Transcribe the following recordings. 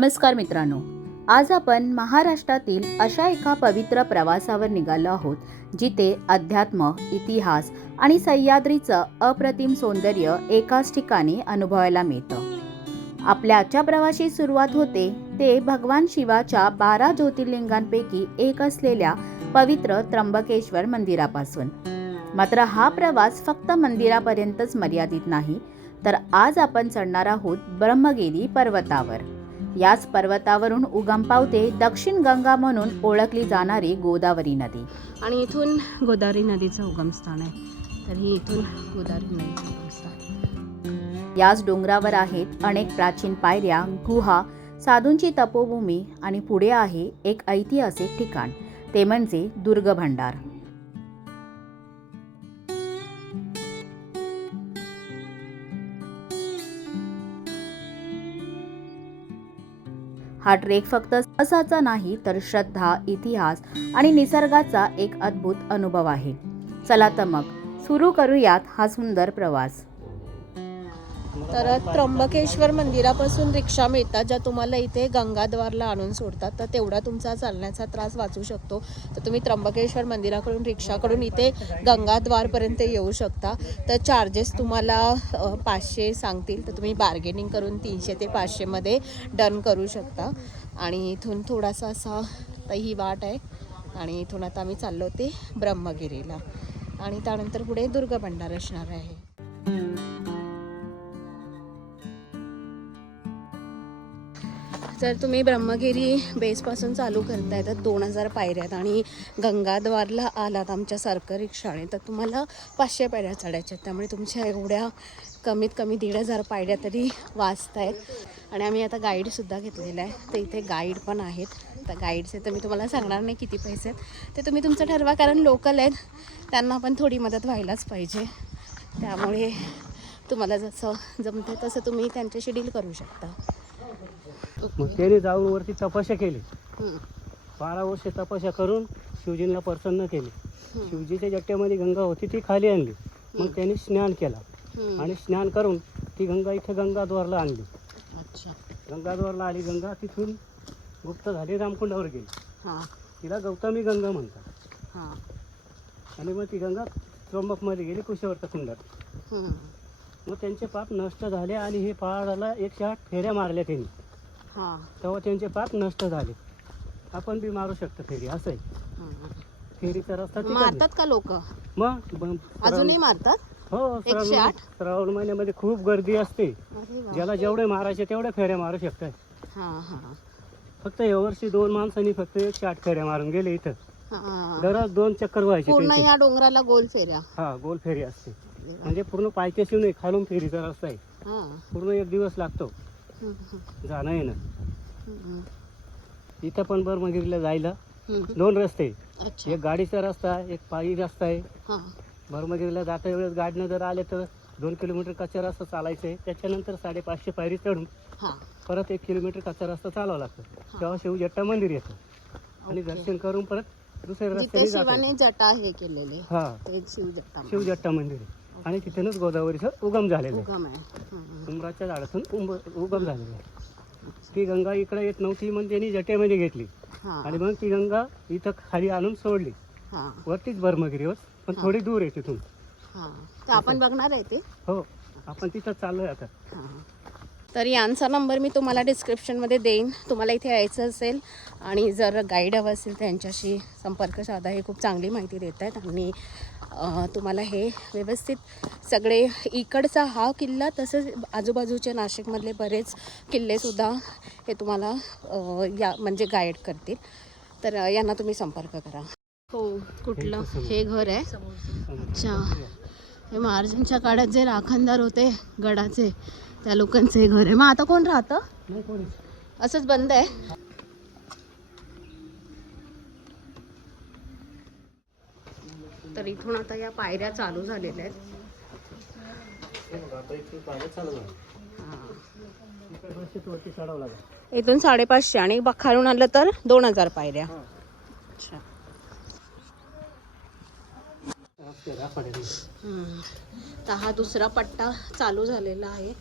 नमस्कार मित्रांनो, आज आपण महाराष्ट्रातील अशा एका पवित्र प्रवासावर निघालो आहोत जिथे अध्यात्म, इतिहास आणि सह्याद्रीचं अप्रतिम सौंदर्य एकाच ठिकाणी अनुभवायला मिळतं। आपल्या आजच्या प्रवासाची सुरुवात होते ते भगवान शिवाच्या 12 ज्योतिर्लिंगांपैकी एक असलेल्या पवित्र त्र्यंबकेश्वर मंदिरापासून। मात्र हा प्रवास फक्त मंदिरापर्यंतच मर्यादित नाही, तर आज आपण चढणार आहोत ब्रह्मगिरी पर्वतावर। याच पर्वतावरून उगम पावते दक्षिण गंगा म्हणून ओळखली जाणारी गोदावरी नदी आणि इथून गोदावरी नदीचं उगमस्थान आहे। तर ही इथून गोदावरी नदीचं उगमस्थान। याच डोंगरावर आहेत अनेक प्राचीन पायऱ्या, गुहा, साधूंची तपोभूमी आणि पुढे आहे एक ऐतिहासिक ठिकाण, ते म्हणजे दुर्ग भंडार। हा ट्रेक फक्त साहसाचा नाही, तर श्रद्धा, इतिहास आणि निसर्गाचा एक अद्भुत अनुभव आहे। चला तर मग सुरू करूयात हा सुंदर प्रवास। तर त्र्यंबकेश्वर मंदिरापासून रिक्षा मिळतात, ज्या तुम्हाला इथे गंगाद्वारला आणून सोडतात। तर तेवढा तुमचा चालण्याचा त्रास वाचू शकतो। तर तुम्ही त्र्यंबकेश्वर मंदिराकडून रिक्षाकडून इथे गंगाद्वारपर्यंत येऊ शकता। तर चार्जेस तुम्हाला 500 सांगतील, तर तुम्ही बार्गेनिंग करून 300 ते 500 मध्ये डन करू शकता। आणि इथून थोडासा असा तर ही वाट आहे, आणि इथून आता आम्ही चाललो ते ब्रह्मगिरीला, आणि त्यानंतर पुढे दुर्ग भंडार असणार आहे। जर तुम्ही ब्रह्मगिरी बेसपासून चालू करताय तर 2000 पायऱ्या आहेत, आणि गंगाद्वारला आलात आमच्यासारखं रिक्षाने तर तुम्हाला 500 पायऱ्या चढायच्या आहेत। त्यामुळे तुमच्या एवढ्या कमीत कमी 1500 पायऱ्या तरी वाचत आहेत। आणि आम्ही आता गाईडसुद्धा घेतलेला आहे, तर इथे गाईड पण आहेत। तर गाईडचे तर मी तुम्हाला सांगणार नाही किती पैसे आहेत, ते तुम्ही तुमचं ठरवा, कारण लोकल आहेत, त्यांना पण थोडी मदत व्हायलाच पाहिजे। त्यामुळे तुम्हाला जसं जमते तसं तुम्ही त्यांच्याशी डील करू शकता। मग त्याने जाऊन वरती तपस्या केली। 12 वर्ष तपस्या करून शिवजींना प्रसन्न केले। शिवजीच्या जट्ट्यामध्ये गंगा होती, ती खाली आणली। मग त्यांनी स्नान केला, आणि स्नान करून ती गंगा इथे गंगाद्वारला आणली। अच्छा, गंगाद्वारला आली गंगा, तिथून गुप्त झाली, रामकुंडावर गेली। तिला गौतमी गंगा म्हणतात। आणि मग ती गंगा त्र्यंबकमध्ये गेली, कुशवर्त कुंडात। मग त्यांचे पाप नष्ट झाले, आणि हे पहाडाला 108 फेऱ्या मारल्या त्यांनी, तेव्हा त्यांचे पाप नष्ट झाले। आपण बी मारू शकतो फेरी, असं आहे। फेरीचा रस्ता मारतात का लोक? मग अजूनही मारतात? हो, 108? श्रावण महिन्यामध्ये खूप गर्दी असते। ज्याला जेवढे मारायचे तेवढ्या फेऱ्या मारू शकतात। फक्त यावर्षी 2 माणसांनी फक्त 108 फेऱ्या मारून गेले। इथं दररोज 2 चक्कर व्हायचे पूर्ण त्यांचे। या डोंगराला गोल फेऱ्या? हा, गोल फेरी असते, म्हणजे पूर्ण पायथ्याशी नाही, खालून फेरीचा रस्ता आहे। पूर्ण 1 दिवस लागतो जाणं येणं। इथं पण ब्रह्मगिरीला जायला 2 रस्ते आहेत। एक गाडीचा रस्ता आहे, एक पायी रस्ता आहे। ब्रह्मगिरीला जाता वेळेस गाडीनं जर आले तर 2 किलोमीटर कच्चा रस्ता चालायचा आहे। त्याच्यानंतर 550 पायरी चढून परत 1 किलोमीटर कच्चा रस्ता चालावा लागतो, तेव्हा शिवजट्टा मंदिर येतं। आणि दर्शन करून परत दुसऱ्या रस्त्याने शिवाने जटा हे केलेले, हा, शिवजट्टा मंदिर आहे। आणि तिथूनच गोदावरीचं उगम झालेलं आहे। उमराच्या झाडातून उगम झालेलं आहे। ती गंगा इकडे येत नव्हती, मग त्यांनी जटेमध्ये घेतली, आणि मग ती गंगा इथं खाली आणून सोडली। वरतीच ब्रह्मगिरीवर, पण थोडी दूर आहे तिथून। तर आपण बघणार आहे ते? हो, आपण तिथं चाललोय आता। तर यांचा नंबर मी तुम्हाला डिस्क्रिप्शनमध्ये देईन, तुम्हाला इथे यायचं असेल आणि जर गाईड हवं असेल तर यांच्याशी संपर्क साधा। हे खूप चांगली माहिती देत आहेत, आणि तुम्हाला हे व्यवस्थित सगळे इकडचा हा किल्ला, तसंच आजूबाजूचे नाशिकमधले बरेच किल्लेसुद्धा हे तुम्हाला या म्हणजे गाईड करतील। तर यांना तुम्ही संपर्क करा। हो, कुठलं हे घर आहे? अच्छा, हे महाराजांच्या काळात जे राखणदार होते गडाचे, त्या लोकांचे घर आहे। मग आता कोण राहतं? असंच बंद आहे? तर इथून आता या पायऱ्या चालू झालेल्या आहेत। इथून 550 आणि खालून आलं तर 2000 पायऱ्या। अच्छा, तर हा दुसरा पट्टा चालू झालेला आहे।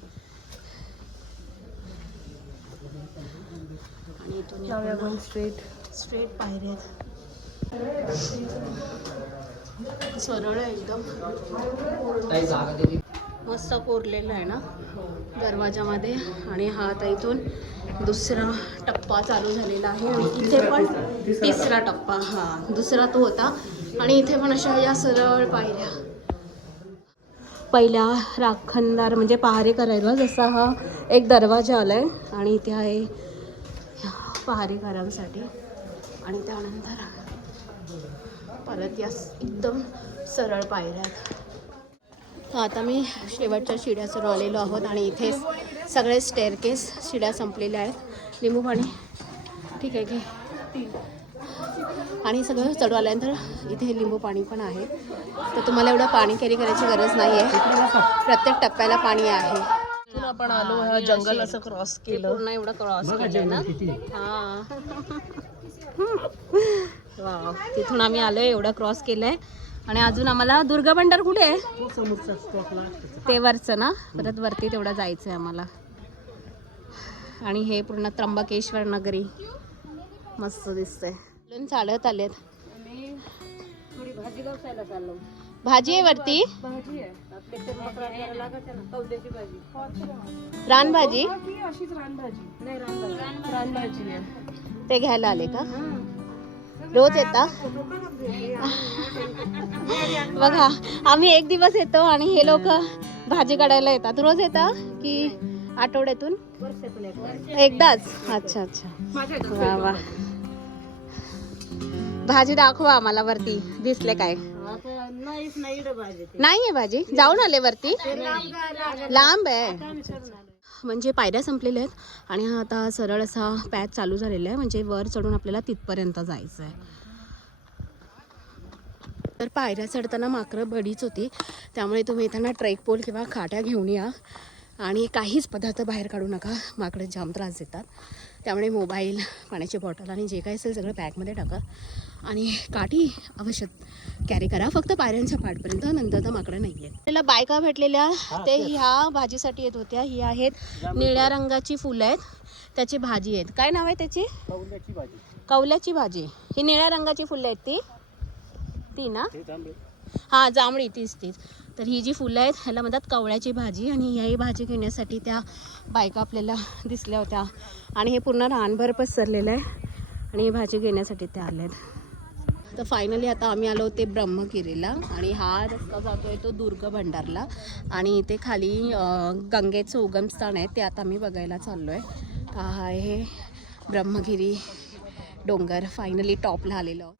इथून जाऊया मग स्ट्रेट. स्ट्रेट पायऱ्या आहेत. सरळ आहे एकदम. मस्त कोरलेलं आहे ना दरवाजामध्ये. आणि हा आता इथून दुसरा टप्पा चालू झालेला आहे. आणि इथे पण तिसरा टप्पा, हा दुसरा तो होता. आणि इथे पण अशा या सरळ पायऱ्या. पहिल्या राखणदार म्हणजे पहारे करायला जसा हा एक दरवाजा आलाय आणि इथे आहे पहारेकरांसाठी. आणि त्यानंतर परत या एकदम सरळ पायऱ्या आहेत. तर आता मी शेवटच्या शिड्यासरून आलेलो आहोत आणि इथे सगळे स्टेअरकेस शिड्या संपलेल्या आहेत. लिंबू पाणी ठीक आहे की. आणि सगळं चढू आल्यानंतर इथे लिंबू पाणी पण आहे. तर तुम्हाला एवढं पाणी कॅरी करायची गरज नाही आहे. प्रत्येक टप्प्याला पाणी आहे. तिथून आपण आलो, हा जंगल असं क्रॉस केलं. पूर्ण एवढं क्रॉस केलं ना. हां वा, तिथून आम्ही आलो आहे, एवढं क्रॉस केलं आहे. आणि अजून आम्हाला दुर्गा भंडार कुठे आहे ते वरचं ना. परत वरती तेवढं जायचं आहे आम्हाला. आणि हे पूर्ण त्र्यंबकेश्वर नगरी मस्त दिसतंय. चालत आलेत. थोडी भाजी गवसायला चाललो. भाजी आहे वरती, भाजी आहे कवद्याची भाजी. रानभाजी अशीच रानभाजी नाही, रानभाजी आहे. ते घ्यायला आले का? रोज येता? बघा आम्ही एक दिवस येतो आणि हे लोक भाजी काढायला येतात. रोज येता की आठवड्यातून एकदाच? अच्छा अच्छा, वा वा. भाजी दाखवा आम्हाला वरती दिसले काय? नाहीये भाजी. जाऊन आले वरती? लांब आहे. म्हणजे पायऱ्या संपलेल्या आहेत आणि हा आता सरळ असा पॅच चालू झालेला आहे. म्हणजे वर चढून आपल्याला तिथपर्यंत जायचं आहे. तर पायऱ्या चढताना माकडं बडीच होती, त्यामुळे तुम्ही येताना ट्रेक पोल किंवा खाट्या घेऊन या. आणि काहीच पदार्थ बाहेर काढू नका, माकडं जाम त्रास देतात. त्यामुळे मोबाईल, पाण्याची बॉटल आणि जे काही असेल सगळं बॅगमध्ये टाका. आणि काठी अवश्य कॅरी करा, फक्त पायऱ्यांच्या पाठपर्यंत. नंतर तर माकडं नाही आहेत. त्याला बायका भेटलेल्या ते ह्या भाजीसाठी येत होत्या. ही आहेत निळ्या रंगाची फुलं आहेत, त्याची भाजी आहेत. काय नाव आहे त्याची? कौल्याची भाजी. कौल्याची भाजी. ही निळ्या रंगाची फुलं आहेत ती ना? हां जांभळी, तीच. तर ही जी फुलं आहेत ह्याला म्हणतात कवळ्याची भाजी. आणि ही भाजी घेण्यासाठी त्या बायका आपल्याला दिसल्या होत्या. आणि हे पूर्ण रानभर पसरलेलं आहे आणि ही भाजी घेण्यासाठी त्या आल्या आहेत. तर फायनली आता आम्ही आलो होते ब्रह्मगिरीला. आणि हा रस्ता जातो आहे तो दुर्गा भंडारला. आणि इथे खाली गंगेचं उगमस्थान आहे, ते आता आम्ही बघायला चाललो आहे. हा आहे ब्रह्मगिरी डोंगर. फायनली टॉपला आलेलो.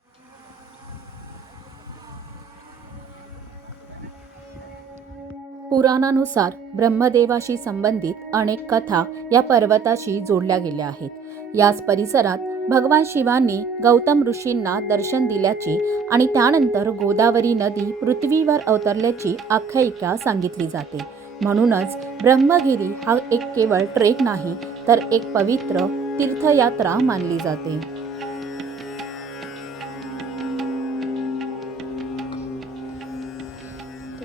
पुराणानुसार ब्रह्मदेवाशी संबंधित अनेक कथा या पर्वताशी जोडल्या गेल्या आहेत. याच परिसरात भगवान शिवांनी गौतम ऋषींना दर्शन दिल्याची आणि त्यानंतर गोदावरी नदी पृथ्वीवर अवतरल्याची आख्यायिका सांगितली जाते. म्हणूनच ब्रह्मगिरी हा एक केवळ ट्रेक नाही, तर एक पवित्र तीर्थयात्रा मानली जाते.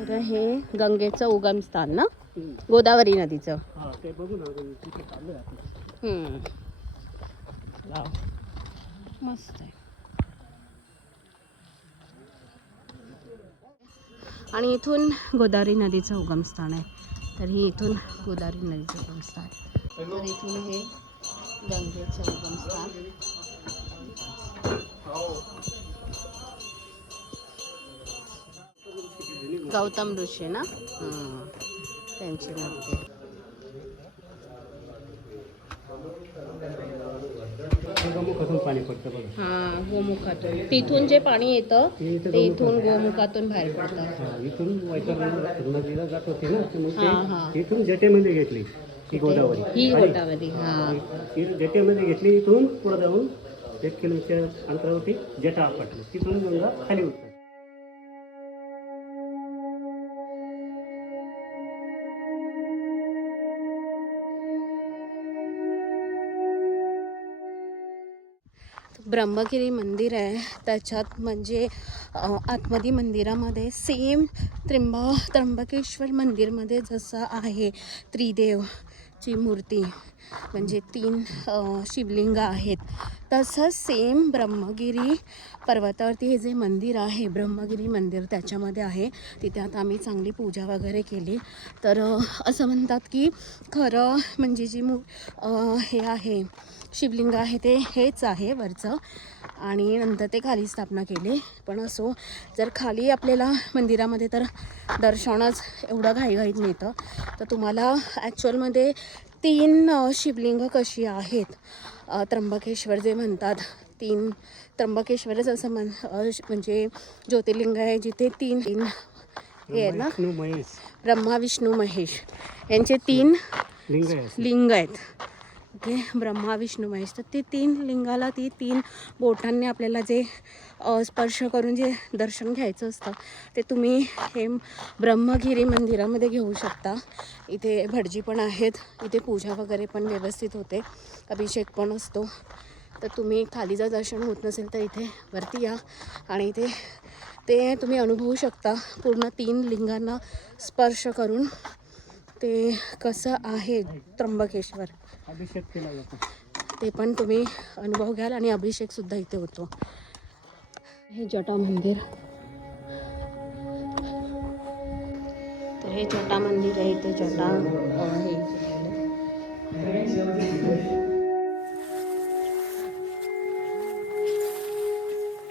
तर हे गंगेचं उगमस्थान ना, गोदावरी नदीचं. ते बघू ना, तिथे चाललोय आपण. वाव, मस्त आहे. आणि इथून गोदावरी नदीचं उगमस्थान आहे. तर ही इथून गोदावरी नदीचं उगमस्थान. तर इथून हे गंगेचं उगमस्थान. गौतम ऋषी ना, त्यांची मूर्ती. गोमुखातून पाणी पडतं बघा. हां, गोमुखातून. तिथून जे पाणी येतं ते इथून गोमुखातून बाहेर पडतं. इथून नदीला जात होती ना, हां हां, इथून जटेमध्ये घेतली ही गोदावरी. ही गोदावरी. हां, जटेमध्ये घेतली. इथून पुढे जाऊन 1 किलोमीटर अंतरावरती जटा आपटली. तिथून गंगा खाली उतरली. ब्रह्मगिरी मंदिर आहे, त्याच्यात म्हणजे आतमध्ये मंदिरामध्ये सेम त्र्यंबकेश्वर मंदिरमध्ये जसं आहे त्रिदेव ची मूर्ती म्हणजे 3 शिवलिंग आहेत. तसंच सेम ब्रह्मगिरी पर्वतावरती हे जे मंदिर आहे ब्रह्मगिरी मंदिर त्याच्यामध्ये आहे. तिथे आता आम्ही चांगली पूजा वगैरे केली. तर असं म्हणतात की खरं म्हणजे जी हे आहे शिवलिंग आहे ते हेच आहे वरचं आणि नंतर ते खाली स्थापना केली. पण असो जर खाली आपल्याला मंदिरामध्ये तर दर्शनच एवढं घाईघाईत मिळतं. तर तुम्हाला ॲक्च्युअलमध्ये 3 शिवलिंग कशी आहेत त्र्यंबकेश्वर जे म्हणतात 3 त्र्यंबकेश्वरच असं म्हणजे ज्योतिर्लिंग आहे जिथे 3 हे आहे ना विष्णू महेश ब्रह्मा विष्णू महेश यांचे 3 लिंग आहे असे. लिंग आहेत. ओके ब्रह्मा विष्णू महेश. तर ते 3 लिंगाला ती 3 बोटांनी आपल्याला जे स्पर्श करून जे दर्शन घ्यायचं असतं ते तुम्ही हे ब्रह्मगिरी मंदिरामध्ये घेऊ शकता. इथे भटजी पण आहेत. इथे पूजा वगैरे पण व्यवस्थित होते. अभिषेक पण असतो. तर तुम्ही खाली जर दर्शन होत नसेल तर इथे वरती या आणि इथे ते तुम्ही अनुभवू शकता पूर्ण 3 लिंगांना स्पर्श करून ते कसं आहे त्र्यंबकेश्वर अभिषेक केला जातो. ते पण तुम्ही अनुभव घ्याल आणि अभिषेकसुद्धा इथे होतो. हे जटा मंदिर. तर हे जटा मंदिर आहे. इथे जटा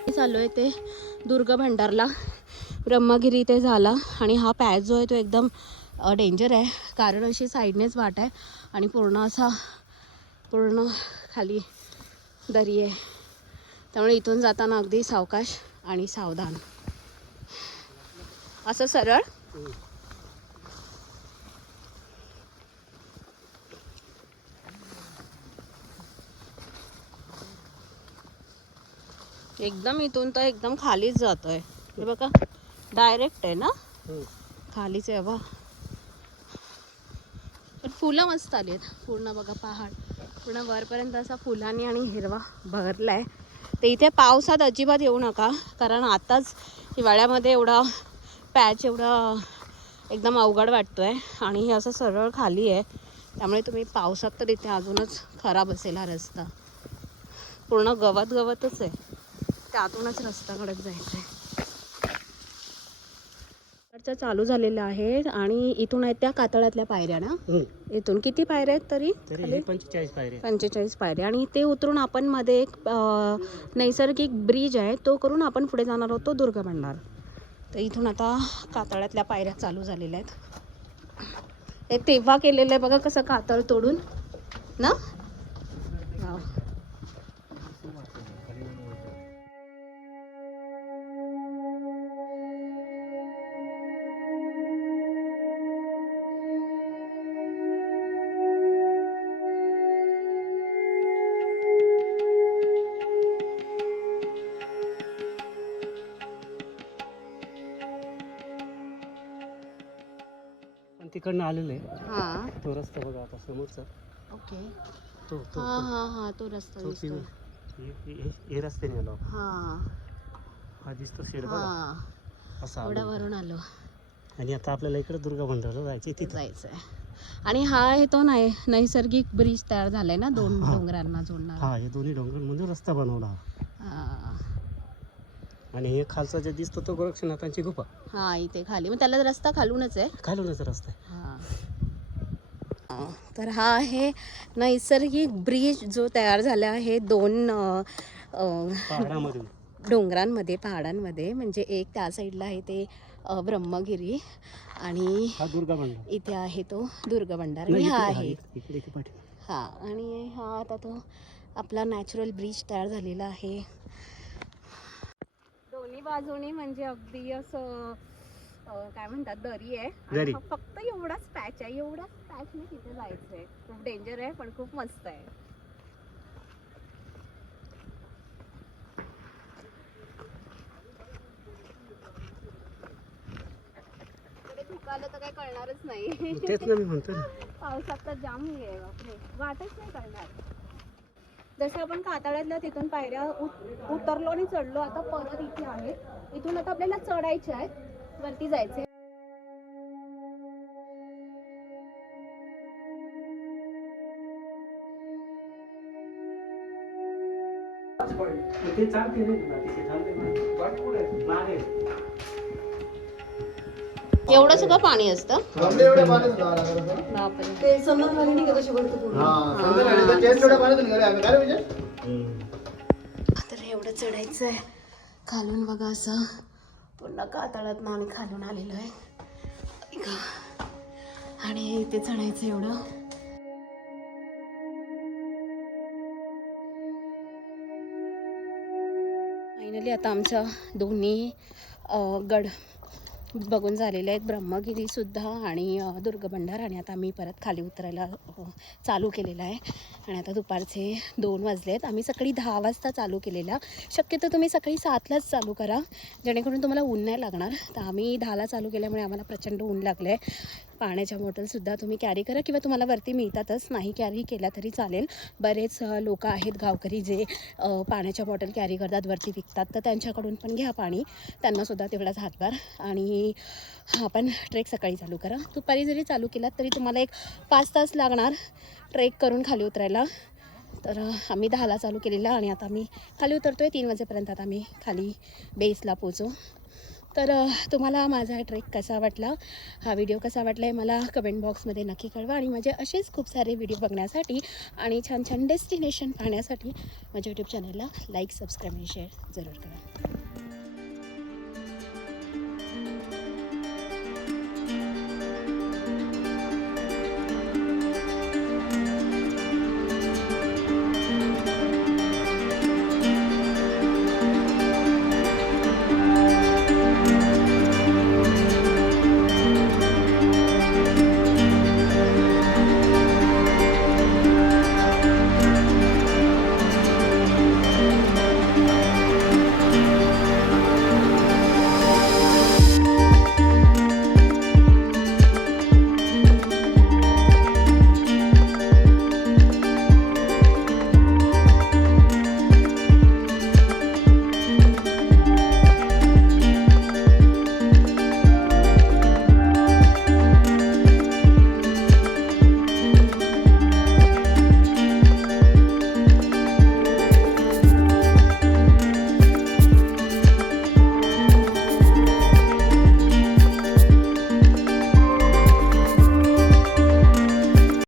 हे चालू आहे ते दुर्ग भंडारला ब्रह्मगिरी इथे झाला आणि हा पॅच जो आहे तो एकदम डेंजर आहे कारण अशी साईडनेच वाट आहे आणि पूर्ण खाली दरी आहे. त्यामुळे इथून जाताना अगदी सावकाश आणि सावधान असं सरळ. एकदम इथून तर एकदम खालीच जातोय. हे बघा डायरेक्ट आहे ना खालीच आहे बघा. पण फुलं मस्त आली आहेत पूर्ण बघा. पहाड पूर्ण वरपर्यंत असा फुलांनी आणि हिरवा भरलाय. तर इथे पावसात अजिबात येऊ नका कारण आताच हिवाळ्यामध्ये एवढा पॅच एवढा एकदम अवघड वाटतोय आणि हे असं सरळ खाली आहे. त्यामुळे तुम्ही पावसात तर इथे अजूनच खराब असेल हा रस्ता. पूर्ण गवतच आहे. त्यातूनच रस्त्याकडे जायचं आहे. चालू झालेलं आहे आणि इथून आहेत त्या कातळातल्या पायऱ्या ना. इथून किती पायऱ्या आहेत तरी 45 पायऱ्या. 45 पायऱ्या आणि ते उतरून आपण मध्ये एक नैसर्गिक ब्रिज आहे तो करून आपण पुढे जाणार आहोत तो दुर्ग भंडार. तर इथून आता कातळातल्या पायऱ्या चालू झालेल्या आहेत. हे तेव्हा केलेलं आहे बघा कसं कातळ तोडून ना. वाव. तिकडनं आलेलं आहे. हां तो रस्ता बघा आता समोरचा. ओके. तो तो हां तो रस्ता तो दिसतोय. हे रस्त्याने आलो. हां हा दिसतो शेड बघा हां असा एवढा वरून आलो. आणि आता आपल्याला इकडे दुर्गा भंडारला जायचं तिथे जायचं आहे. आणि हा आहे तो नैसर्गिक ब्रिज तयार झालाय ना 2 डोंगरांना जोडणार. हा हे दोन्ही डोंगरांमध्ये रस्ता बनवला. आणि हे खालचा जे दिसतो तो गोरक्षनाथांची गुफा. हा इथे खाली मग त्याला रस्ता खालूनच आहे. खालूनच रस्ता हां तर हा आहे नैसर्गिक ब्रिज जो तयार झाला आहे 2 पहाडामधून पहाडांमध्ये. म्हणजे एक त्या साईडला आहे ते ब्रह्मगिरी आणि हा दुर्गा भंडार. इथे आहे तो दुर्ग भंडार आणि हा आहे इकडे हा आणि हा आता तो आपला नॅचरल ब्रिज तयार झालेला आहे. दोन्ही बाजूनी म्हणजे अगदी असं काय म्हणतात दरी आहे आणि फक्त एवढाच पॅच आहे. एवढाच पॅचने तिथे जायचं आहे. खूप डेंजर आहे पण खूप मस्त आहे. धुकालं तर काही कळणारच नाही. तेच ना मी म्हणतो पावसात तर जाम आहे बापरे. वाटच नाही करणार. जसं आपण कातळातल्या तिथून पायऱ्या उतरलो आणि चढलो आता परत इथे आहे. इथून आता आपल्याला चढायचे आहेत वरती जायचे. ते चालते रे तुला, तिथे थांबते मागे. एवढं सगळं पाणी असतं एवढ्या पाण्यात जावं लागलं होतं. बापरे. ते समोर झाली नाही का कशी भरतो पूर्ण. हा, संध्याकाळी तर chest एवढ्या पाण्यातून गेले आम्ही. काय रे विजय? तर एवढं चढायचं आहे खालून बघा असं पुन्हा कातळात ना आणि खालून आलेलो आहे ऐका. आणि इथे चढायचं एवढं. फायनली आता आमच्या दोन्ही गड बघून झालेले आहेत, ब्रह्मगिरीसुद्धा आणि दुर्गबंडार. आणि आता आम्ही परत खाली उतरायला चालू केलेलं आहे. आणि आता दुपारचे 2 वाजले आहेत. आम्ही सकाळी 10 वाजता चालू केलेला. शक्यतो तुम्ही सकाळी 7लाच चालू करा जेणेकरून तुम्हाला ऊन नाही लागणार. तर आम्ही 10ला चालू केल्यामुळे आम्हाला प्रचंड ऊन लागलं आहे. पाण्याच्या बॉटलसुद्धा तुम्ही कॅरी करा किंवा तुम्हाला वरती मिळतातच, नाही कॅरी केला तरी चालेल. बरेच लोक आहेत गावकरी जे पाण्याच्या बॉटल कॅरी करतात, वरती विकतात, तर त्यांच्याकडून पण घ्या पाणी, त्यांनासुद्धा तेवढाच हातभार. आणि आपण ट्रेक सकाळी चालू करा. दुपारी जरी चालू केलात तरी तुम्हाला एक 5 तास लागणार ट्रेक करून खाली उतरायला. तर आम्ही 10ला चालू केलेला आणि आता आम्ही खाली उतरतो आहे. 3 वाजेपर्यंत आता आम्ही खाली बेसला पोचू. तर तुम्हाला माझा ट्रेक कसा वाटला, हा व्हिडिओ कसा वाटला आहे मला कमेंट बॉक्समध्ये नक्की कळवा. आणि माझे असेच खूप सारे व्हिडिओ बघण्यासाठी आणि छान छान डेस्टिनेशन पाहण्यासाठी माझ्या यूट्यूब चॅनलला लाईक, सबस्क्राईब आणि शेअर जरूर करा.